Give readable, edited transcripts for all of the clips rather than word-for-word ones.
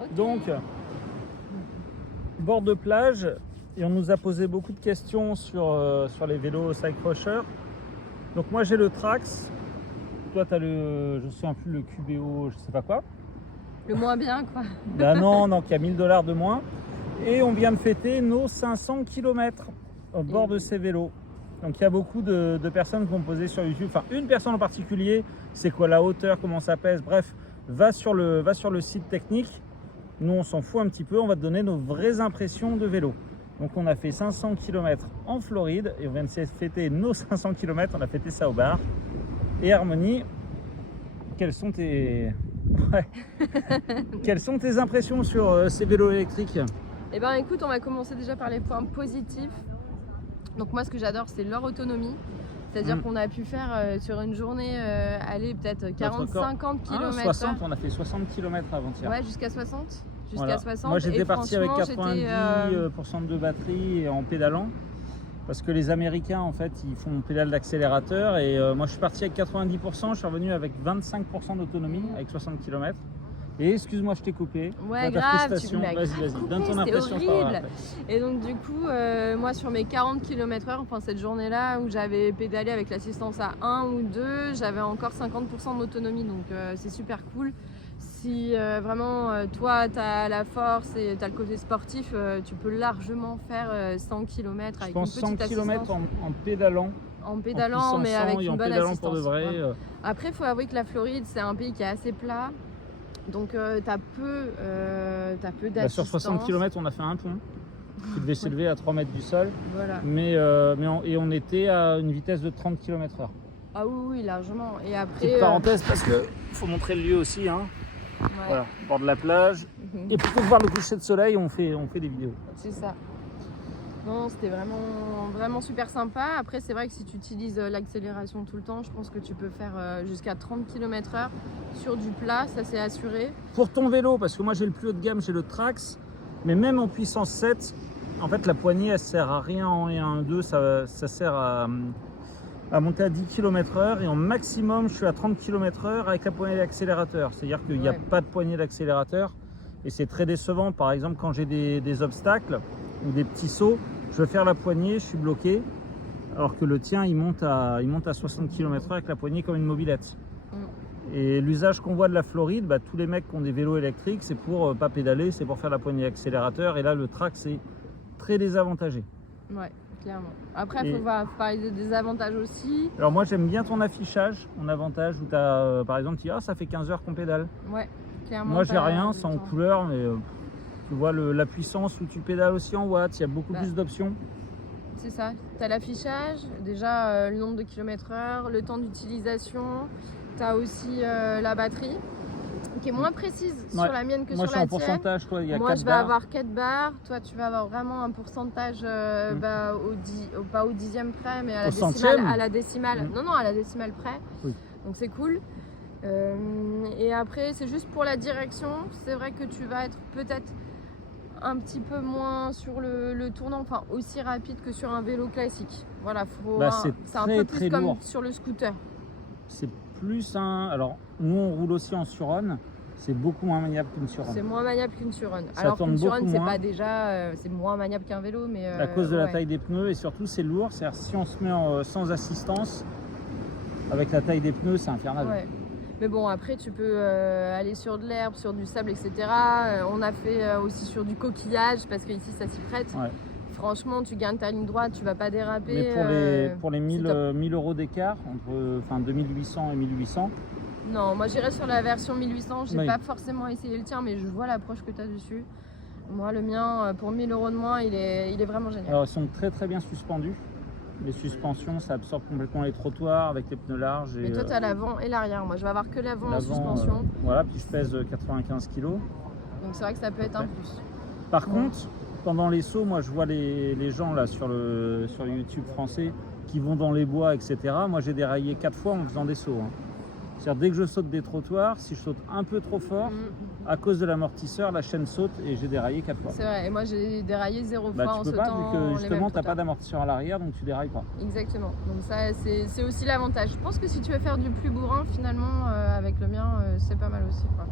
Okay. Donc, bord de plage, et on nous a posé beaucoup de questions sur les vélos Cycrusher. Donc moi j'ai le Trax, toi tu as le, je ne sais plus, le QBO, je sais pas quoi. Le moins bien quoi. Ben non, donc il y a 1000 $ de moins. Et on vient de fêter nos 500 km au bord de ces vélos. Donc il y a beaucoup de personnes qui vont poser sur YouTube, enfin une personne en particulier, c'est quoi la hauteur, comment ça pèse, bref, va sur le site technique. Nous on s'en fout un petit peu, on va te donner nos vraies impressions de vélo. Donc on a fait 500 km en Floride et on vient de fêter nos 500 km, on a fêté ça au bar. Et Harmonie, quelles sont tes... Ouais. Quelles sont tes impressions sur ces vélos électriques? Eh ben écoute, on va commencer déjà par les points positifs. Donc moi ce que j'adore c'est leur autonomie. C'est-à-dire qu'on a pu faire sur une journée aller peut-être 40-50 km. 60, on a fait 60 km avant-hier. Ouais, jusqu'à 60. Jusqu'à Voilà. 60. Moi j'étais parti avec franchement, 90% de batterie en pédalant. Parce que les Américains en fait ils font pédale d'accélérateur et moi je suis parti avec 90%, je suis revenu avec 25% d'autonomie avec 60 km. Et excuse-moi, je t'ai coupé. Ouais, grave, vas-y, donne ton impression. Horrible. Et donc du coup, moi sur mes 40 km/h, enfin cette journée-là où j'avais pédalé avec l'assistance à 1 ou 2, j'avais encore 50% d'autonomie, donc c'est super cool. Si vraiment toi tu as la force et tu as le côté sportif, tu peux largement faire 100 km avec une petite assistance. 100 km en pédalant. En pédalant, mais avec une bonne assistance. Pour de vrai. Après, il faut avouer que la Floride, c'est un pays qui est assez plat. Donc, tu as peu d'assistance. Sur 60 km, on a fait un pont qui devait s'élever à 3 mètres du sol. Voilà. Et on était à une vitesse de 30 km/h. Ah oui, largement. Et après, petite parenthèse, parce qu'il faut montrer le lieu aussi. Hein. Ouais. Voilà, au bord de la plage. Et pour voir le coucher de soleil, on fait des vidéos. C'est ça. Non, c'était vraiment super sympa. Après, c'est vrai que si tu utilises l'accélération tout le temps, je pense que tu peux faire jusqu'à 30 km/h sur du plat, ça c'est assuré. Pour ton vélo, parce que moi j'ai le plus haut de gamme, j'ai le Trax, mais même en puissance 7, en fait la poignée elle sert à rien en 1.2, ça sert à monter à 10 km/h et en maximum je suis à 30 km/h avec la poignée d'accélérateur. C'est-à-dire qu'il n'y a pas de poignée d'accélérateur et c'est très décevant. Par exemple, quand j'ai des obstacles ou des petits sauts, je veux faire la poignée, je suis bloqué, alors que le tien il monte à 60 km/h avec la poignée comme une mobilette. Et l'usage qu'on voit de la Floride, tous les mecs qui ont des vélos électriques, c'est pour pas pédaler, c'est pour faire la poignée d'accélérateur. Et là, le Trax c'est très désavantagé. Ouais, clairement. Après, il faut parler des désavantages aussi. Alors moi, j'aime bien ton affichage en avantage où tu as, par exemple, tu dis, ça fait 15 heures qu'on pédale. Ouais, clairement. Moi, j'ai rien, c'est en couleur, mais tu vois la puissance où tu pédales aussi en watts, il y a beaucoup plus d'options. C'est ça, tu as l'affichage, déjà le nombre de kilomètres/heure, le temps d'utilisation, tu as aussi la batterie qui est moins précise sur la mienne que sur la tienne. Moi, je suis en pourcentage, toi, il y a 4 barres. Moi, je vais barres. Avoir 4 barres, toi, tu vas avoir vraiment un pourcentage, pas au dixième près, mais à la décimale. Non, à la décimale près. Oui. Donc, c'est cool. Et après, c'est juste pour la direction. C'est vrai que tu vas être peut-être un petit peu moins sur le tournant, enfin aussi rapide que sur un vélo classique. Voilà, c'est un peu plus comme sur le scooter. C'est plus alors nous on roule aussi en Sur-On, c'est beaucoup moins maniable qu'une Sur-On. C'est moins maniable qu'une Sur-On. Alors qu'une Sur-On c'est pas déjà, c'est moins maniable qu'un vélo, mais à cause de la taille des pneus et surtout c'est lourd. C'est-à-dire si on se met sans assistance, avec la taille des pneus, c'est infernal. Ouais. Mais bon, après, tu peux aller sur de l'herbe, sur du sable, etc. On a fait aussi sur du coquillage, parce qu'ici, ça s'y prête. Ouais. Franchement, tu gardes ta ligne droite, tu vas pas déraper. Mais pour les 1000 € d'écart, entre 2800 et 1800. Non, moi j'irais sur la version 1800. Je n'ai pas forcément essayé le tien, mais je vois l'approche que tu as dessus. Moi, le mien, pour 1000 € de moins, il est vraiment génial. Alors, ils sont très très bien suspendus. Les suspensions, ça absorbe complètement les trottoirs avec les pneus larges. Mais toi, tu as l'avant et l'arrière. Moi, je vais avoir que l'avant en suspension. Voilà, puis je pèse 95 kg. Donc, c'est vrai que ça peut être un plus. Par contre, pendant les sauts, moi, je vois les gens là sur YouTube français qui vont dans les bois, etc. Moi, j'ai déraillé 4 fois en faisant des sauts. C'est-à-dire, dès que je saute des trottoirs, si je saute un peu trop fort, à cause de l'amortisseur, la chaîne saute et j'ai déraillé 4 fois. C'est vrai, et moi j'ai déraillé 0 fois en sautant. Tu peux pas, vu que justement, tu n'as pas d'amortisseur à l'arrière, donc tu dérailles pas. Exactement, donc ça c'est aussi l'avantage. Je pense que si tu veux faire du plus bourrin, finalement, avec le mien, c'est pas mal aussi, quoi.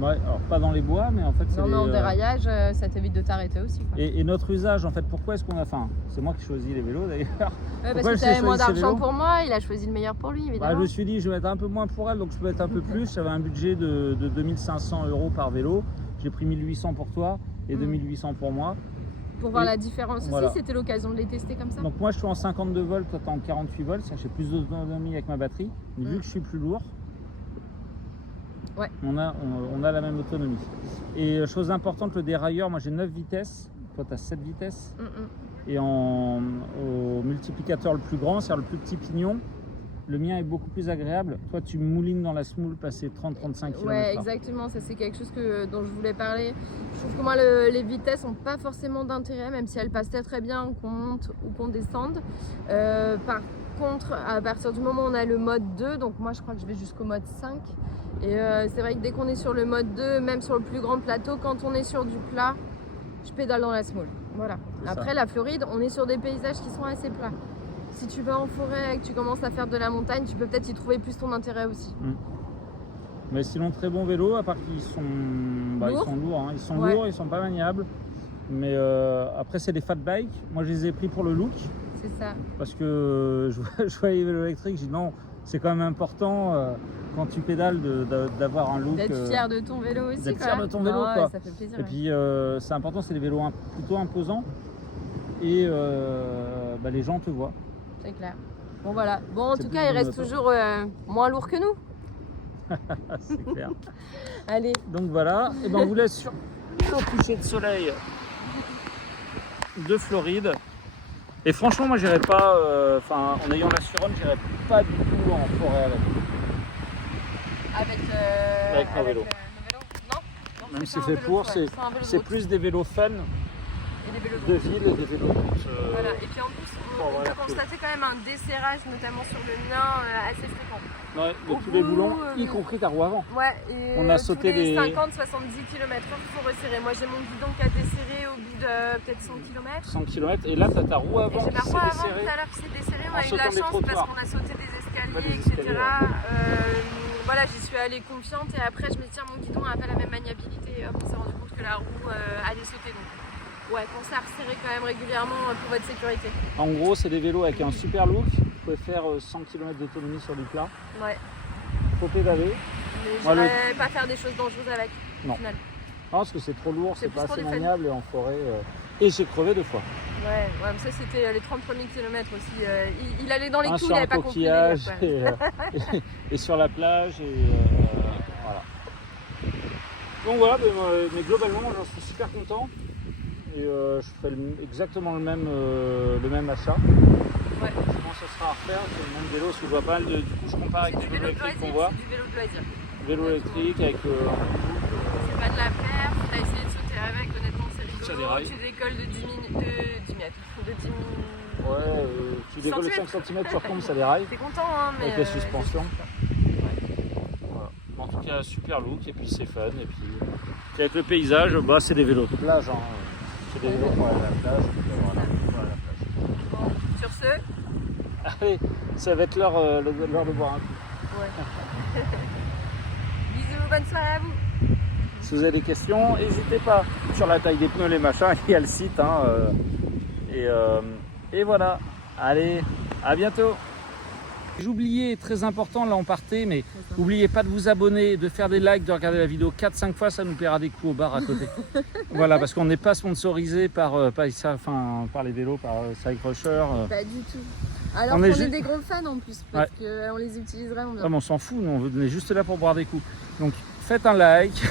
Ouais, alors pas dans les bois, mais en fait c'est. Non, mais en déraillage, ça t'évite de t'arrêter aussi. Quoi. Et notre usage, en fait, pourquoi est-ce qu'on a. Enfin, c'est moi qui choisis les vélos d'ailleurs. Ouais, parce que tu avais moins d'argent pour moi, il a choisi le meilleur pour lui, évidemment. Bah, je me suis dit, je vais mettre un peu moins pour elle, donc je peux mettre un peu plus. J'avais un budget de 2500 € par vélo. J'ai pris 1800 pour toi et 2800 pour moi. Pour voir la différence aussi, c'était l'occasion de les tester comme ça. Donc moi je suis en 52 volts, toi t'es en 48 volts, ça j'ai plus d'autonomie avec ma batterie. Mais vu que je suis plus lourd, on a la même autonomie. Et chose importante, le dérailleur, moi j'ai 9 vitesses, toi tu as 7 vitesses. Et au multiplicateur le plus grand, c'est-à-dire le plus petit pignon, le mien est beaucoup plus agréable. Toi, tu moulines dans la semoule, passer 30-35 km/h. Ouais, exactement. Ça, c'est quelque chose dont je voulais parler. Je trouve que moi, les vitesses n'ont pas forcément d'intérêt, même si elles passent très bien, qu'on monte ou qu'on descende. Par contre, à partir du moment où on a le mode 2, donc moi, je crois que je vais jusqu'au mode 5. Et c'est vrai que dès qu'on est sur le mode 2, même sur le plus grand plateau, quand on est sur du plat, je pédale dans la semoule. Voilà. Après, la Floride, on est sur des paysages qui sont assez plats. Si tu vas en forêt et que tu commences à faire de la montagne, tu peux peut-être y trouver plus ton intérêt aussi. Mais sinon, très bon vélo, à part qu'ils sont, ils sont lourds. Hein. Ils sont lourds, ils sont pas maniables. Mais après, c'est des fat bikes. Moi, je les ai pris pour le look. C'est ça. Parce que je voyais les vélos électriques, je dis non, c'est quand même important quand tu pédales d'avoir un look. D'être fier de ton vélo aussi. D'être fier de ton vélo, quoi. Ça fait plaisir. Et puis, c'est important, c'est des vélos plutôt imposants. Et les gens te voient. C'est clair. Bon voilà. Bon en tout cas il reste toujours moins lourd que nous. C'est clair. Allez. Donc voilà. Et ben on vous laisse sur le coucher de soleil de Floride. Et franchement moi j'irais pas. En ayant la Suron, j'irais pas du tout en forêt avec mon vélo. Non. Même si c'est fait pour, c'est plus des vélos fun. De ville et des vélos. Voilà. Et puis en plus, on peut constater quand même un desserrage, notamment sur le mien, assez fréquent. Ouais, de tous les boulons, y compris ta roue avant. Ouais, et on a sauté les 50-70 km/h, il faut resserrer. Moi j'ai mon guidon qui a desserré au bout de peut-être 100 km. 100 km, et là tu as ta roue avant qui s'est desserrée. Tout à l'heure qui s'est desserrée, on a eu de la chance parce qu'on a sauté des escaliers, etc. Voilà, j'y suis allée confiante et après je me dis tiens, mon guidon n'a pas la même maniabilité et hop, on s'est rendu compte que la roue allait sauter. Donc. Ouais, pensez à resserrer quand même régulièrement pour votre sécurité. En gros, c'est des vélos avec un super look. Vous pouvez faire 100 km d'autonomie sur du plat. Ouais. Faut pédaler. Mais je ne vais pas faire des choses dangereuses avec. Non. Au final. Non, parce que c'est trop lourd, c'est pas assez maniable et en forêt. Et j'ai crevé 2 fois. Ouais, mais ça c'était les 33 000 km aussi. Il allait dans les clous, il n'avait pas compris. Et sur la plage. Voilà. Donc voilà, mais globalement, j'en suis super content. Et je ferai exactement le même achat. Ouais. Sinon, ce sera à refaire, c'est le même vélo, parce que je vois pas mal du coup, je compare avec les vélos électriques qu'on voit. C'est du vélo de loisir. Vélo électrique avec c'est pas de la perf, t'as essayé de sauter avec, honnêtement, c'est rigolo. Ça déraille. Tu décolles de 10 mètres. Ouais, tu décolles de 5 cm, tu retombes, ça déraille. T'es content, hein, mais. Avec la suspension. Voilà. En tout cas, super look, et puis c'est fun. Et puis avec le paysage, c'est des vélos de plage. Hein. C'est des vélos pour aller à la plage. Bon, sur ce. Allez, ça va être l'heure de boire un coup. Ouais. Bisous, bonne soirée à vous. Si vous avez des questions, n'hésitez pas. Sur la taille des pneus, les machins, il y a le site. Hein, et voilà. Allez, à bientôt. J'oubliais, très important, là on partait, mais n'oubliez pas de vous abonner, de faire des likes, de regarder la vidéo 4-5 fois, ça nous paiera des coups au bar à côté. Voilà, parce qu'on n'est pas sponsorisé par les vélos, par Cycrusher. Pas du tout. Alors qu'on est des gros fans en plus, parce qu'on les utilise vraiment bien. Ah, mais on s'en fout, nous on est juste là pour boire des coups. Donc faites un like,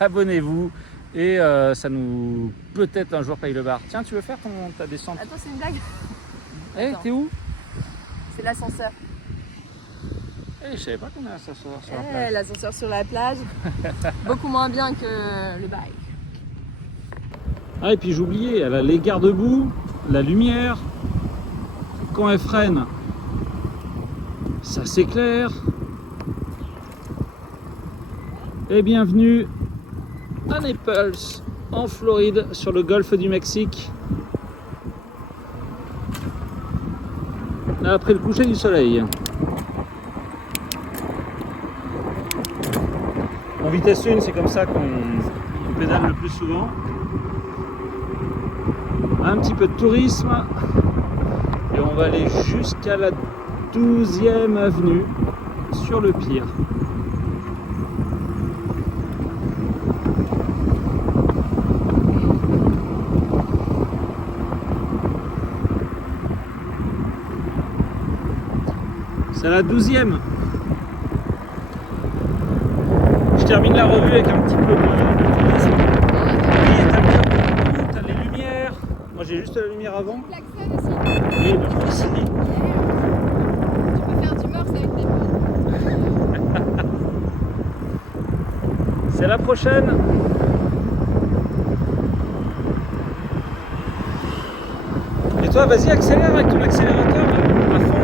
abonnez-vous, et ça nous peut-être un jour paye le bar. Tiens, tu veux faire ta descente? Attends, c'est une blague. T'es où? C'est l'ascenseur. Je savais pas qu'on a l'ascenseur sur la plage. L'ascenseur sur la plage, beaucoup moins bien que le bike. Ah, et puis j'oubliais, elle a les garde-boue, la lumière, quand elle freine, ça s'éclaire. Et bienvenue à Naples, en Floride, sur le golfe du Mexique. Après le coucher du soleil. En vitesse 1, c'est comme ça qu'on pédale le plus souvent. Un petit peu de tourisme. Et on va aller jusqu'à la 12e avenue sur le pier. C'est la 12e. Je termine la revue avec un petit peu de tourisme. Et t'as les lumières. Moi j'ai juste la lumière avant. Et le aussi. Tu peux faire du morse avec tes mains. C'est la prochaine. Et toi, vas-y, accélère avec ton accélérateur là, à fond.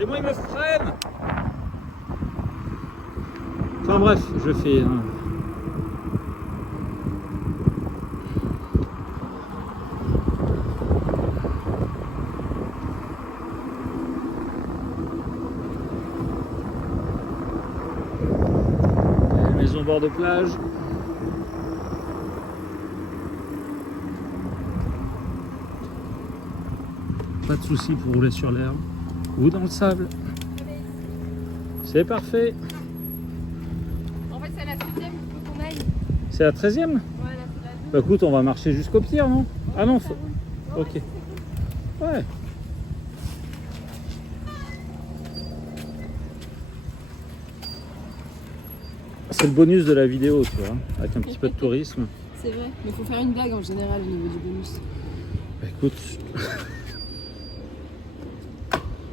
Et moi, il me freine. Enfin bref, je fais. Maison bord de plage. Pas de souci pour rouler sur l'herbe ou dans le sable. C'est parfait. En fait, c'est la 13e qu'il faut qu'on aille. C'est la 13e? Ouais, là, c'est la 12. Bah écoute, on va marcher jusqu'au pied, non? Ah non, faut... Ok. Ouais. C'est le bonus de la vidéo, tu vois, avec un petit peu de tourisme. C'est vrai, mais il faut faire une blague en général au niveau du bonus. Bah écoute,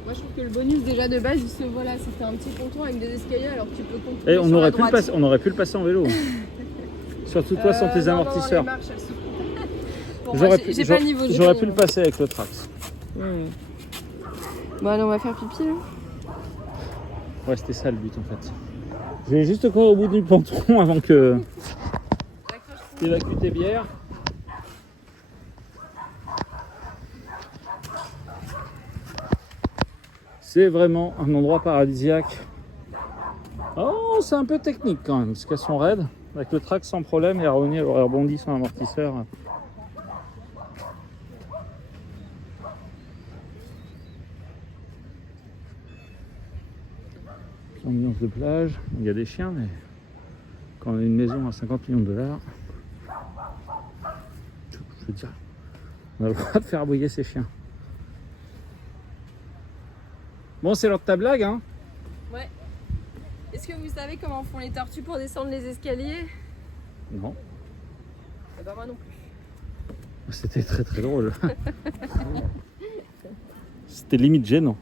Moi je trouve que le bonus déjà de base il se voit là, c'était un petit ponton avec des escaliers alors que tu peux contourner on sur aurait la pu le droite. passer, on aurait pu le passer en vélo. Surtout toi sans tes Non, amortisseurs. les marches, elles sont... Pour moi, j'ai pas le niveau. J'aurais pu le passer avec le Trax. Bon allez, on va faire pipi là. Ouais, c'était ça le but en fait. Je vais juste courir au bout du ponton avant que tu évacues tes bières. C'est vraiment un endroit paradisiaque. Oh, c'est un peu technique quand même, parce qu'elles sont raides. Avec le Trax sans problème, et Aroni elle aurait rebondi sur l'amortisseur. Ambiance de plage, il y a des chiens, mais quand on a une maison à 50 millions de dollars, je veux dire, on a le droit de faire aboyer ses chiens. Bon, c'est l'heure de ta blague, hein? Ouais. Est-ce que vous savez comment font les tortues pour descendre les escaliers? Non. Eh ben moi non plus. C'était très très drôle. C'était limite gênant.